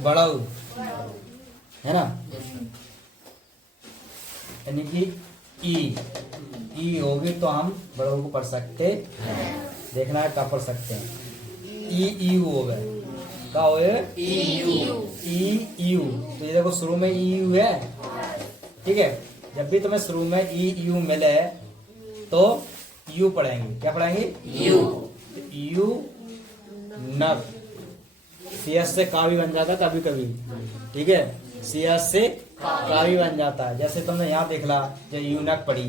बड़ऊ, है ना, यानी कि ई होगी तो हम बड़ऊ को पढ़ सकते हैं। देखना है कब पढ़ सकते हैं। ई यू हो गए, क्या हो गए? E U. तो ये देखो शुरू में ई यू है, ठीक है। जब भी तुम्हें शुरू में ई यू मिले तो यू पढ़ेंगे। क्या पढ़ेंगे? यू नक। सीएस से का भी बन जाता है कभी कभी, ठीक है। सीएस से का भी बन जाता है। जैसे तुमने यहाँ देख ला, जब यूनक पढ़ी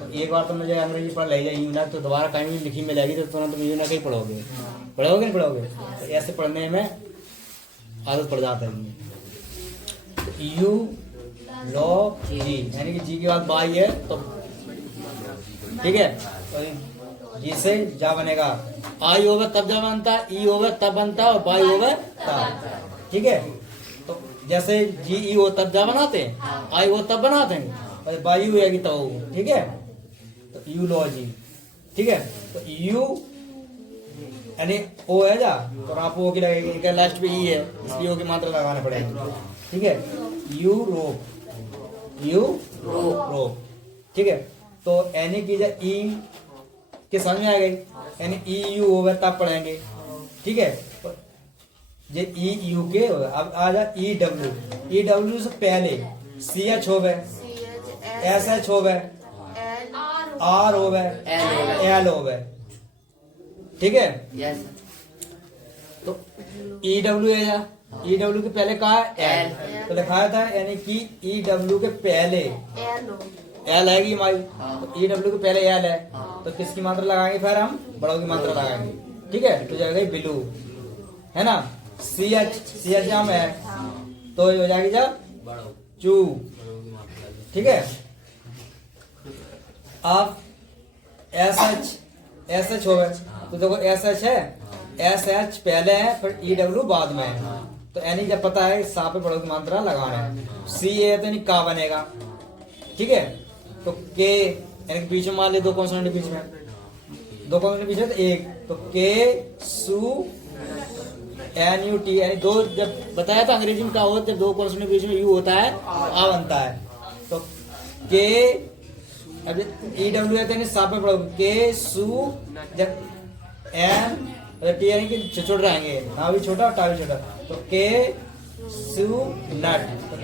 तो एक बार तुमने जब अंग्रेजी पढ़ ली यूनक, तो दोबारा कहीं भी लिखी मिलेगी तो तुम यूनक ही पढ़ोगे, पढ़ोगे नहीं पढ़ोगे? तो ऐसे पढ़ने में आदत पड़ जाता है। यू लो जी, यानी कि जी के बाद बाई है तो ठीक है, तो जी से जा बनेगा। आई होगा तब जा बनता है, ई होगा तब बनता है, और बाई होगा तब, ठीक है। तो जैसे जी ई हो तब जा बनाते हैं, आई हो तब बनाते हैं, और बाई होगी तब हो, ठीक है। तो यू लो जी, ठीक है। तो यू यानी ओ है जा, तो आप ओ की लगेगी, क्या लास्ट पे ई है इसलिए ओ की मात्रा लगाना पड़ेगी, ठीक है। यू रोप, यू रोप, ठीक है। तो यानी कि जब ई के समझ में आ गई, यानी ई यू होगा तब पढ़ेंगे, ठीक है। तो ये ई यू के होगा। अब आ जा ई डब्ल्यू, ई डब्ल्यू से पहले सी एच होवे, एस एच होवे, आर होवे, एल होवे, ठीक है। तो ई डब्ल्यू है जा, ई डब्ल्यू के पहले कहा है एल, तो लिखाया था, यानी कि ई डब्ल्यू के पहले एल आएगी हमारी, तो ई डब्ल्यू के पहले एल है, तो किसकी मात्रा लगाएंगे? फिर हम बड़ों की मात्रा लगाएंगे, ठीक है। तो जाएगा ब्लू, है ना। सी एच जाम है तो हो जाएगी जब चू, ठीक है। अब एस एच हो गए, तो देखो एस एच है, एस एच पहले है फिर ई डब्ल्यू बाद में है, तो यानी जब पता है सा पे बड़ों की मात्रा लगाना है। सी ए तो नहीं का बनेगा, ठीक है। तो के यानी बीच में मान ले दो कॉन्सोनेंट बीच में, दो कॉन्सोनेंट बीच में तो एक, तो के सू एन यू टी, यानी दो, जब बताया था अंग्रेजी में क्या होता है, जब दो कॉन्सोनेंट बीच में यू होता है आ बनता है। तो के अब ई डब्ल्यू है तो सा पे पढ़ोगे, के सू, जब एन टी यानी कि छोटे रहेंगे, ना भी छोटा और टा भी छोटा, तो के सू नट, तो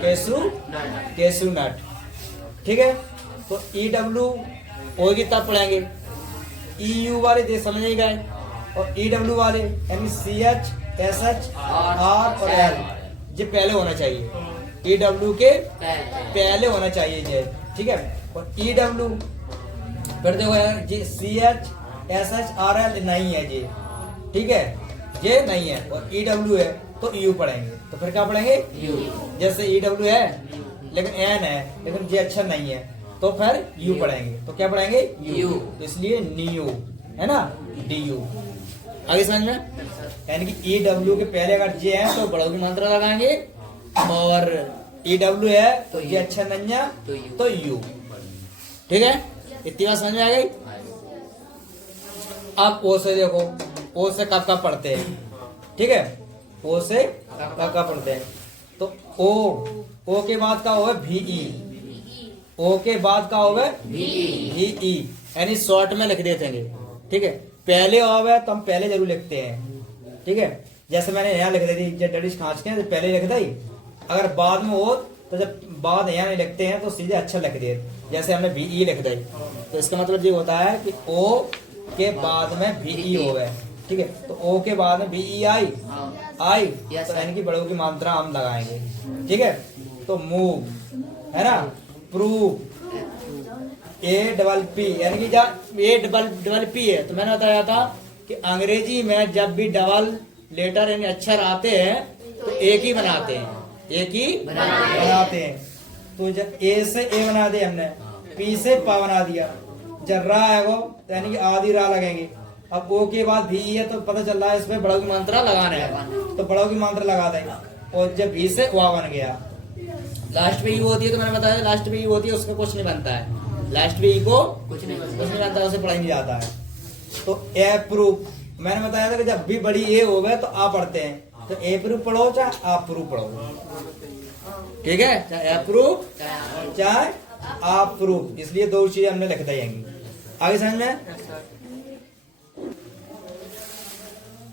के सू नट, ठीक है। तो ई डब्ल्यू होगी तब पढ़ेंगे। ई यू वाले दे समझ ही गए, और ई डब्ल्यू वाले यानी C H S H R और एल ये पहले होना चाहिए, ई डब्ल्यू के पहले होना चाहिए ये, ठीक है। और ई डब्ल्यू फिर देखो यार G C H S H R L नहीं है ये, ठीक है, ये नहीं है, और ई डब्ल्यू है तो यू पढ़ेंगे। तो फिर क्या पढ़ेंगे? यू। जैसे ई डब्ल्यू है लेकिन एन है लेकिन ये अक्षर नहीं है, तो फिर यू पढ़ेंगे। तो क्या पढ़ेंगे? यू। तो इसलिए न्यू, है ना, डी यू। आगे समझ में? यानी कि ई डब्ल्यू के पहले अगर जे है तो बड़ों की मात्रा लगाएंगे, और ई डब्ल्यू है तो ये अक्षर नहीं है तो यू, ठीक है। इतनी बात समझ में आ गई। अब ओ से देखो, ओ से कब कब पढ़ते हैं, ठीक है। ओ से कब कब पढ़ते हैं, तो ओ के बाद का होगा VE, ओ के बाद का होगा VE, यानी शॉर्ट में लिख देते हैं, ठीक है। पहले होगा तो हम पहले जरूर लिखते हैं, ठीक है। जैसे मैंने यहाँ लिख दी थी, जब डडिश खांच के पहले लिख दी, अगर बाद में हो तो जब बाद यहाँ नहीं लिखते हैं तो सीधे अच्छा लिख दे, जैसे हमने VE लिख दी, तो इसका मतलब ये होता है कि ओ के बाद में VE हो गए, ठीक है। तो ओ के बाद में VE आई, तो यानी कि बड़ों की मात्रा हम लगाएंगे, ठीक है। तो मूव, है ना, प्रूव, A P, यानी कि जब A P है, तो मैंने बताया था कि अंग्रेजी में जब भी डबल लेटर यानी अक्षर आते हैं तो एक ही बनाते हैं, एक ही बनाते हैं। तो जब ए से ए बना दिया हमने, पी से पा बना दिया, जब रा है वो यानी कि आधी रा लगेंगे। अब ओ के बाद भी है तो पता चल रहा है इसमें बड़ों की मात्रा लगाना है, तो बड़ों की मात्रा लगा देंगे। और जब भी से वा बन गया, लास्ट पे यू होती है, तो मैंने बताया लास्ट पे यू होती है उसमें कुछ नहीं बनता है, लास्ट पे को कुछ नहीं बनता है, उसे पढ़ा नहीं जाता है। तो ए प्रूफ मैंने बताया था कि जब भी बड़ी ए हो गए तो आ पढ़ते हैं, तो अप्रूव पढ़ो चाहे अप्रूव पढ़ो, ठीक है, चाहे अप्रूव चाहे अप्रूव, इसलिए दो चीजें हमने लिख दी जाएंगी। आगे समझ में,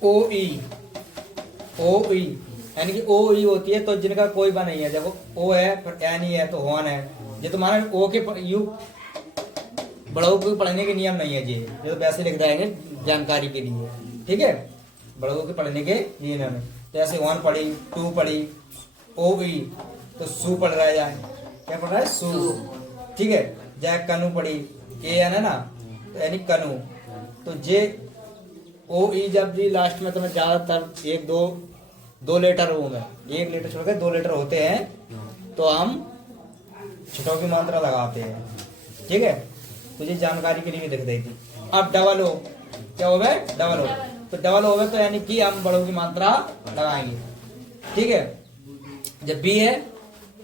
ओ ई यानी कि ओ ई होती है तो जिनका कोई बा नहीं है, देखो ओ है पर ए नहीं है तो वन है, ये तुम्हारा ओ के यू बड़ों को पढ़ने के नियम नहीं है जी, ये तो वैसे लिख देंगे जानकारी के लिए, ठीक है, बड़ों के पढ़ने के नियम है। तो ऐसे वन पढ़ी, टू पढ़ी, ओ ई तो सू पढ़ रहा है, जाए क्या पढ़ रहा है, सू, ठीक है, जाए कनु पढ़ी, ए है ना, तो यानी कनु, तो जे ओ ई जब जी लास्ट में तुम्हें ज्यादातर एक दो लेटर हो में, एक लेटर छोड़ के 2 लेटर होते हैं तो हम छठों की मात्रा लगाते हैं, ठीक है, तो ये जानकारी के लिए लिख दी थी। अब डबल ओ क्या हो गए, डबल ओ, तो डबल हो गए तो यानी कि हम बड़ों की मात्रा लगाएंगे, ठीक है। जब बी है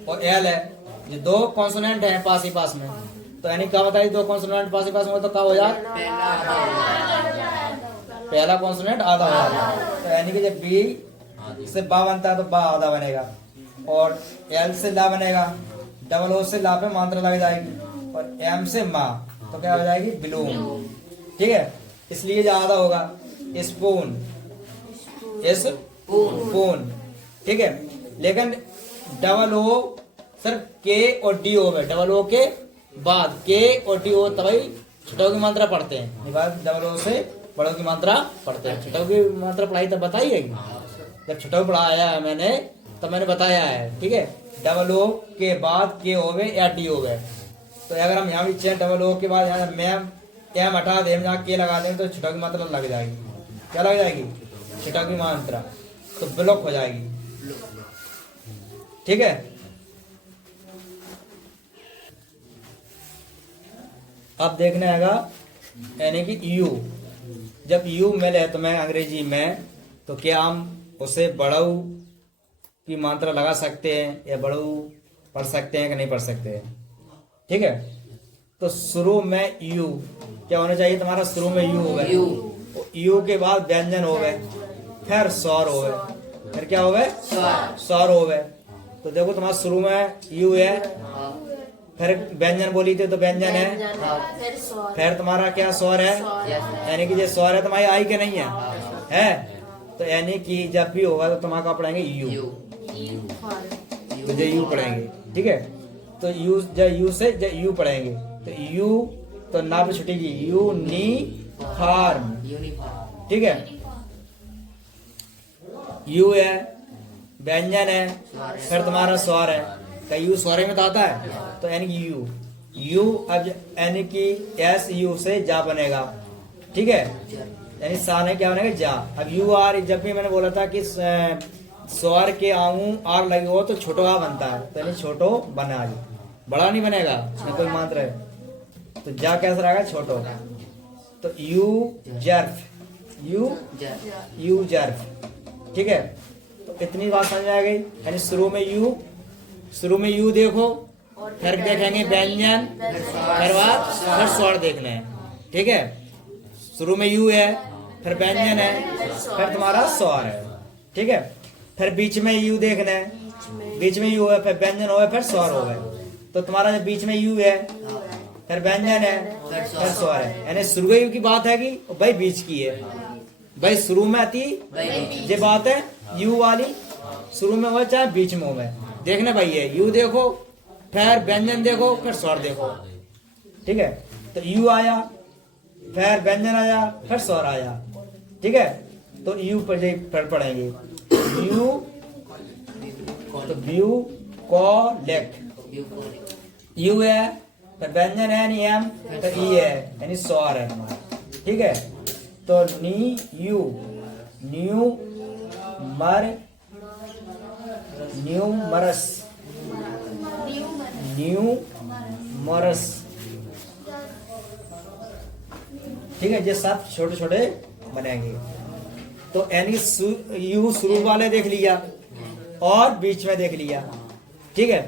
और एल है, ये 2 कॉन्सोनेंट है पास ही पास में, तो यानी क्या बताइए 2 कॉन्सोनेंट पास ही पास में, तो क्या हो जाए, पहला कॉन्सोनेंट आधा हो जाएगा, तो यानी कि जब बी से बा बनता है तो बा आधा बनेगा, और एल से ला बनेगा, डबल ओ से ला पे मात्रा लग जाएगी, और एम से मा तो क्या हो जाएगी, बिलोंग, ठीक है, इसलिए जो आधा होगा स्पून, स्पून, ठीक है। लेकिन डबल ओ सिर्फ के और डी ओ में, डबल ओ के बाद के और डी ओ तभी छठों की मात्रा पढ़ते हैं, डबल ओ से बड़ों की मात्रा पढ़ते हैं। छठों की मात्रा पढ़ाई तब बताई है, जब छठों पढ़ाया है मैंने तब मैंने बताया है, ठीक है, डबल ओ के बाद के होवे या डी होवे, तो अगर हम यहाँ भी डबल ओ के बाद यहाँ मैम एम हटा दें, यहाँ के लगा दें तो छठों की मात्रा लग जाएगी, क्या लग जाएगी, छठों की मात्रा, तो ब्लॉक हो जाएगी, ठीक है। अब देखने आएगा यानी कि यू, जब यू मेल है तो मैं अंग्रेजी में, तो क्या हम उसे बड़ऊ की मात्रा लगा सकते हैं या बड़ऊ पढ़ सकते हैं कि नहीं पढ़ सकते हैं, ठीक है। तो शुरू में यू क्या होना चाहिए तुम्हारा, शुरू में यू हो गए, यू के बाद व्यंजन हो गए, फिर स्वर हो गए, फिर क्या हो गए, स्वर हो गए, तो देखो तुम्हारा शुरू में यू है, फिर व्यंजन बोली थी तो व्यंजन है, फिर तुम्हारा क्या स्वर है, यानी कि ये स्वर है तुम्हारी आई के नहीं है, तो यानी कि जब भी होगा तो तुम्हारा पढ़ेंगे यू, तो जो यू पढ़ेंगे, ठीक है। तो यू जब यू से जब यू पढ़ेंगे तो यू तो ना पे छुटेगी, यूनिफॉर्म, ठीक है, यू है, व्यंजन है, फिर तुम्हारा स्वर है, कई यू स्वर में तो आता है, तो यानी कि यू अब यानी कि एस यू से जा बनेगा, ठीक है, यानी सा ने क्या बनेगा, जा। अब यू आर, जब भी मैंने बोला था कि स्वर के आऊ आर लगे हो तो छोटो आ बनता है, तो यानी छोटो बना, बड़ा नहीं बनेगा ना कोई मात्र है, तो जा कैसा रहेगा, छोटो, तो यू जर्फ, यू जर्फ, ठीक है। तो इतनी बात समझ आ गई, यानी शुरू में यू देखो, फिर देखेंगे व्यंजन, फिर स्वर देखना है, ठीक है, शुरू में यू है, फिर व्यंजन है, फिर तुम्हारा स्वर है, ठीक है, फिर बीच में यू देखना है, बीच में यू है, फिर व्यंजन हो, फिर स्वर हो गए, तो तुम्हारा जब बीच में यू है, फिर व्यंजन है, फिर स्वर है, यानी शुरू यू की बात है कि भाई बीच की है, भाई शुरू में आती ये बात है यू वाली, शुरू में हो चाहे बीच में हो, देखना भाई है, यू देखो, फिर व्यंजन देखो, फिर स्वर देखो, ठीक है। तो यू आया, फिर व्यंजन आया, फिर स्वर आया, ठीक है। तो यू पर पढ़ेंगे, यू तो व्यू कॉलेक्ट, यू है, फिर व्यंजन है यानी एम, फिर ई है यानी स्वर है हमारा, ठीक है। तो नी यू, न्यू मर, न्यूमरस, न्यूमरस, ठीक है, ये सब छोटे छोटे बनेंगे। तो यानी यू शुरू वाले देख लिया और बीच में देख लिया, ठीक है।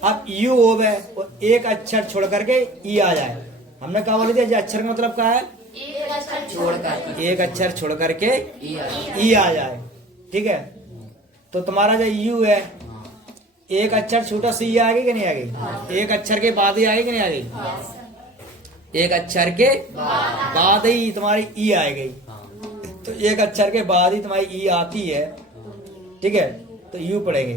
अब यू हो गए और एक अक्षर छोड़ करके ई आ जाए, हमने कहा बोले थे अक्षर का मतलब क्या है, एक अक्षर छोड़ करके ई आ जाए, ठीक है। तो तुम्हारा जो यू है, एक अक्षर छोटा सी आ गई कि नहीं आ गई? एक अक्षर के बाद ही आ गई कि नहीं आ गई? एक अक्षर के बाद ही तुम्हारी ई आ गई। तो एक अक्षर के बाद ही तुम्हारी ई आती है, ठीक है, तो यू पढ़ेंगे।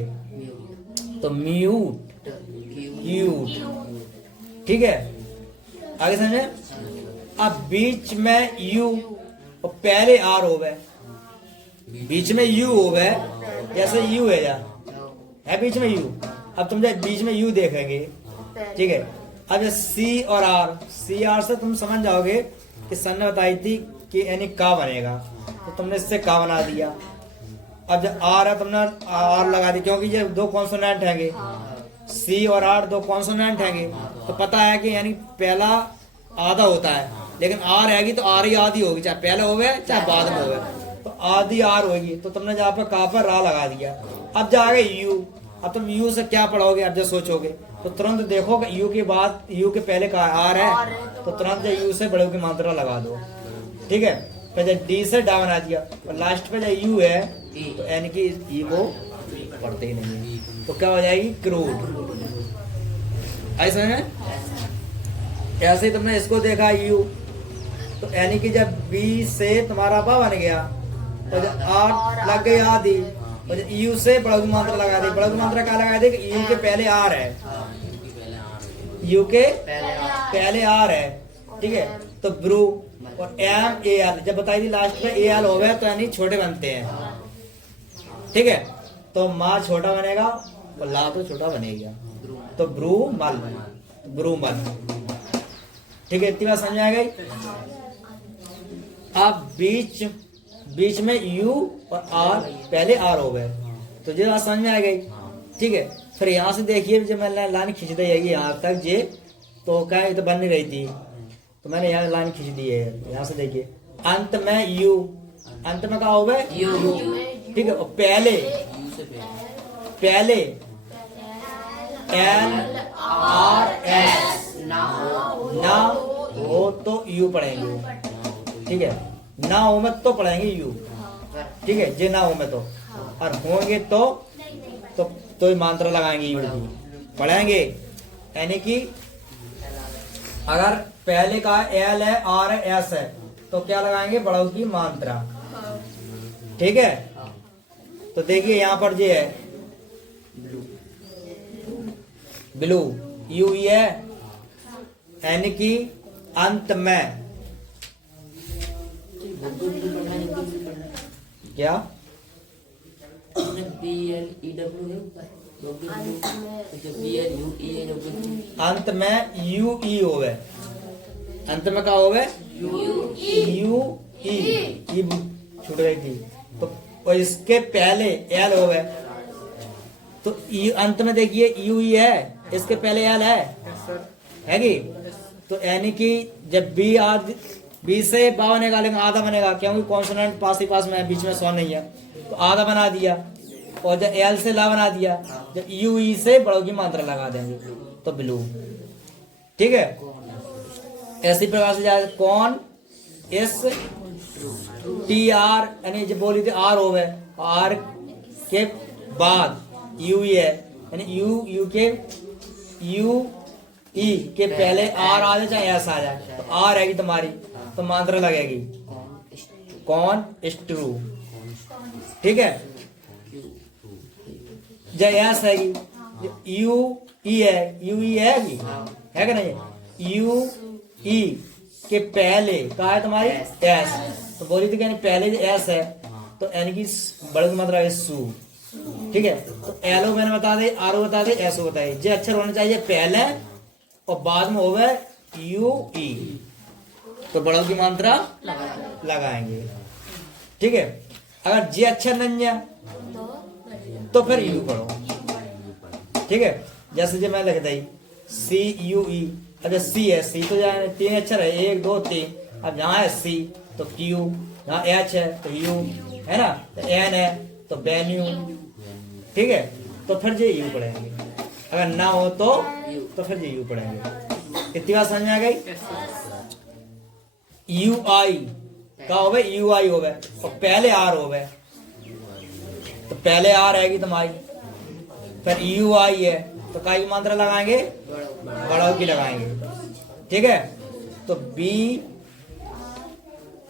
तो म्यूट, क्यूट, ठीक है, आगे समझे। अब बीच में यू और पहले आर होवे, बीच में यू होवे, जैसे यू है जा है बीच में यू। अब तुम जब बीच में यू देखेंगे, ठीक है, अब जब सी और आर, सी आर से तुम समझ जाओगे कि सन ने बताई थी कि यानी का बनेगा, तो तुमने इससे का बना दिया। अब जब आर है तुमने आर लगा दी, क्योंकि ये दो कॉन्सोनेंट हैंगे, सी और आर दो कॉन्सोनेंट हैंगे, तो पता है कि यानी पहला आधा होता है, लेकिन आर आएगी तो आर ही आधी होगी, चाहे पहले होवे चाहे बाद में होवे, तो आधी आर होगी। तो तुमने जहाँ पर का पर रा लगा दिया। अब जाएगा यू, अब तुम यू से क्या पढ़ोगे? अब जब सोचोगे तो तुरंत देखो कि यू के बाद, यू के पहले का आर है, तो तुरंत यू से बड़े की मात्रा लगा दो, ठीक है। फिर जब डी से डा बना दिया, और लास्ट पे जब यू है तो एन की ई को पढ़ते ही नहीं है, तो क्या हो जाएगी? क्रूड। ऐसा है, ऐसे ही तुमने इसको देखा यू, तो यानी कि जब बी से तुम्हारा बा बन गया, तो जब आर लग गई आधी, और जब यू से बड़क मात्रा लगा दी। बड़क मात्रा क्या लगा दी? यू के पहले आर है, यू के पहले आर है, ठीक है। तो ब्रू और एम ए एल, जब बताई थी लास्ट में ए एल हो गया तो यानी छोटे बनते हैं, ठीक है। तो माँ छोटा बनेगा और ला तो छोटा बनेगा, तो ब्रू मल, ब्रू मल, ठीक है। इतनी बात समझ आ गई। अब बीच में यू और आर, पहले आर हो गए, तो ये बात समझ में आ गई, ठीक है। फिर यहाँ से देखिए, जब मैंने लाइन खींच दी है यहाँ तक जे, तो क्या ये तो बन नहीं रही थी, तो मैंने यहाँ लाइन खींच दी है। यहाँ से देखिए, अंत में यू, अंत में क्या हो गए? यू, ठीक है। और पहले एल आर एस ना हो तो यू पढ़ेंगे, ठीक है। ना हो में तो पढ़ेंगे यू, ठीक है। जे ना हो में तो, और होंगे तो ही मात्रा लगाएंगे यू की, पढ़ेंगे। यानी कि अगर पहले का एल है, आर है, एस है, तो क्या लगाएंगे? बड़ों की मात्रा, ठीक है। तो देखिए यहाँ पर ये है ब्लू, यू ई है, यानी कि अंत में क्या अंत में यू ई हो गए, अंत में क्या हो गए? यू ई छूट गई थी, तो इसके पहले एल हो गए, तो अंत में देखिए यू ई है, इसके पहले एल है कि, तो यानी कि जब बी से बा बनेगा, लेकिन आधा बनेगा, क्योंकि कॉन्सोनेंट पास ही पास में है, बीच में सौ नहीं है, तो आधा बना दिया। और जब एल से ला बना दिया, जब यू ई से बड़ों की मात्रा लगा देंगे, तो ब्लू, ठीक है। ऐसी प्रकार से जाए कौन एस टी आर, यानी जब बोली थी आर हो गए, आर के बाद यू ई है, यानी यू ई के पहले आर आ जाए चाहे एस आ जाए, तो आर आएगी तुम्हारी, तो मात्रा लगेगी कौन स्ट्रू, ठीक है। जय एस है यू ई है कि नहीं? यू ई के पहले कहा है तुम्हारी एस, तो बोली थी कि पहले एस है, तो यानी कि बड़े की मात्रा है सू, ठीक है। तो एलो मैंने बता दे, आर बता दे, एस बताइए। जे अक्षर होने चाहिए पहले और बाद में होगा यू ई, तो बड़ों की मात्रा लगाएंगे, ठीक है। अगर जे अक्षर नहीं है तो फिर यू पढ़ो, ठीक है। जैसे जब मैं लिख दी सी यू ई, अब सी है, सी तो जाए तीन अक्षर है, 1 2 3, अब जहाँ है सी तो क्यू, यहाँ एच है तो यू है ना, तो एन है तो बेन्यू, ठीक है। तो फिर जे यू पढ़ेंगे, अगर ना हो तो फिर जे यू पढ़ेंगे। इतनी बात समझ में आ गई। यू आई का हो गए, यू आई हो गए, और पहले आर हो गए, तो पहले आ रहेगी तुम्हारी, फिर यू आई है तो का की मात्रा लगाएंगे, बड़ा की लगाएंगे। ठीक है, तो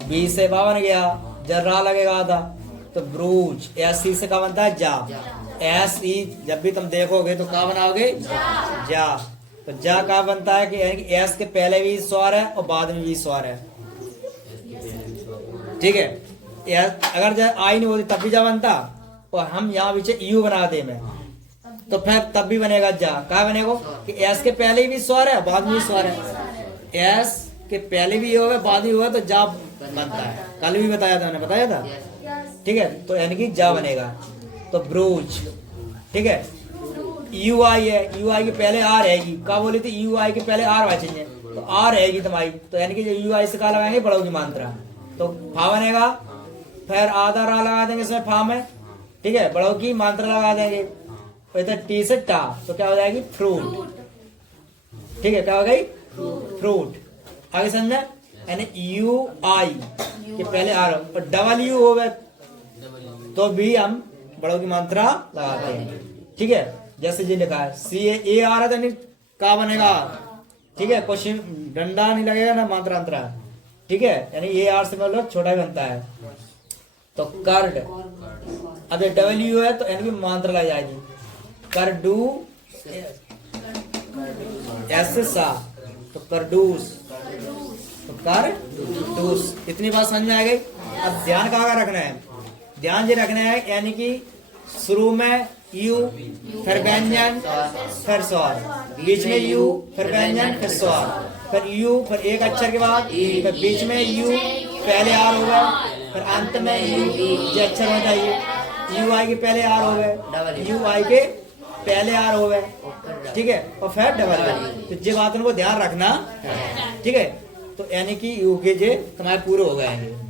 बी से बा बन गया, जर्रा लगेगा आधा, तो ब्रूज। एस सी से का बनता है जा, एस ई जब भी तुम देखोगे तो का बनाओगे, जा। तो जा का बनता है कि एस के पहले भी स्वर है और बाद में भी स्वर है। ठीक है, अगर जब आई नहीं होती तब भी जा बनता, और हम यहाँ पीछे यू बना दे में तो फिर तब भी बनेगा जा। क्या बनेगा कि एस के पहले भी स्वर है बाद में भी स्वर है, एस के पहले भी होगा बाद में होगा तो जा बनता है। कल भी बताया था, मैंने बताया था। ठीक है, तो यानी कि जा बनेगा। तो ब्रूज। ठीक है, यू आई है, यू आई के पहले आर रहेगी। क्या बोली थी, यू आई के पहले आर बचेंगे तो आर रहेगी तुम्हारी, तो यानी कि यू आई से क्या लगाएंगे, बड़ों की मात्रा, तो फा बनेगा। फिर आधा रा लगा देंगे इसमें फा में। ठीक है, बड़ों की मात्रा लगा देंगे, तो टी से टा, तो क्या हो जाएगी, फ्रूट। ठीक है, क्या हो गई, फ्रूट। आगे समझा, यानी यू आई के पहले आर और डबल यू हो गए तो भी हम बड़ों की मात्रा लगाते हैं। ठीक है, जैसे ये लिखा है सी ए आ रहा था, नहीं का बनेगा। ठीक है, क्वेश्चन डंडा नहीं लगेगा ना मात्रा अंतरा। ठीक है, यानी ए आर से मतलब छोटा भी बनता है। तो कर्ड, अब डब्ल्यू है तो यानी कि मात्रा लग जाएगी, करडू एस सा, तो करडूस, तो करडूस। इतनी बात समझ में आ गई। अब ध्यान कहाँ का रखना है, ध्यान ये रखना है यानी कि शुरू में यू, फिर व्यंजन, फिर स्वर, बीच में यू, फिर व्यंजन, फिर स्वर, फिर यू, फिर एक अक्षर के बाद, फिर बीच में यू, पहले आर हो गया, फिर अंत में यू, ये अक्षर होना चाहिए। यू आई के पहले आर हो गए, यू आई के पहले आर हो गए। ठीक है, और फिर डबल आई। तो ये बात उनको ध्यान रखना। ठीक है, तो यानी कि यू के जे तुम्हारे पूरे हो गए हैं।